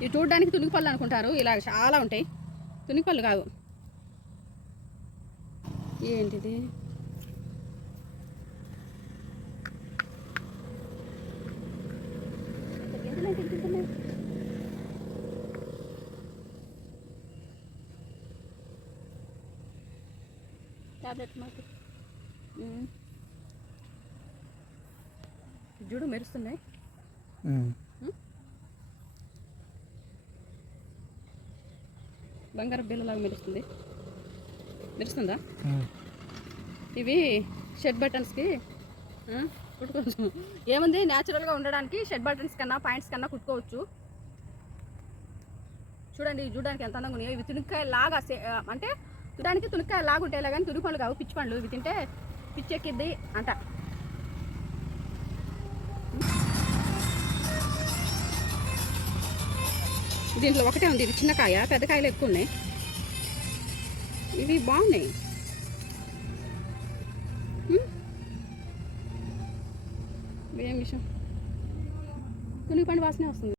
ఇవి చూడడానికి తునిగి పళ్ళు అనుకుంటారు, ఇలా చాలా ఉంటాయి. తునిగి పళ్ళు కావు. ఏంటిది? టాబ్లెట్ మాకు చూడు మెరుస్తున్నాయి. బంగారం బిల్లలాగా మెరుస్తుందా? ఇవి షర్ట్ బటన్స్కి కుట్టుకోవచ్చు. ఏముంది, న్యాచురల్గా ఉండడానికి షర్ట్ బటన్స్ కన్నా పాయింట్స్ కన్నా కుట్టుకోవచ్చు. చూడండి, చూడడానికి ఎంత అందంగా ఉన్నాయో. ఇవి తునిక్కాయ లాగా అంటే చూడడానికి తునిక్కాయ లాగా ఉంటాయి కానీ తుని పండ్లు కావు, పిచ్చి పండ్లు. ఇవి తింటే పిచ్చి ఎక్కిద్ది అంట. దీంట్లో ఒకటే ఉంది, ఇది చిన్న కాయ, పెద్ద కాయలు ఎక్కువ ఉన్నాయి. ఇవి బాగున్నాయి. ఏం విషయం, తుని పండు వాసనే వస్తుంది.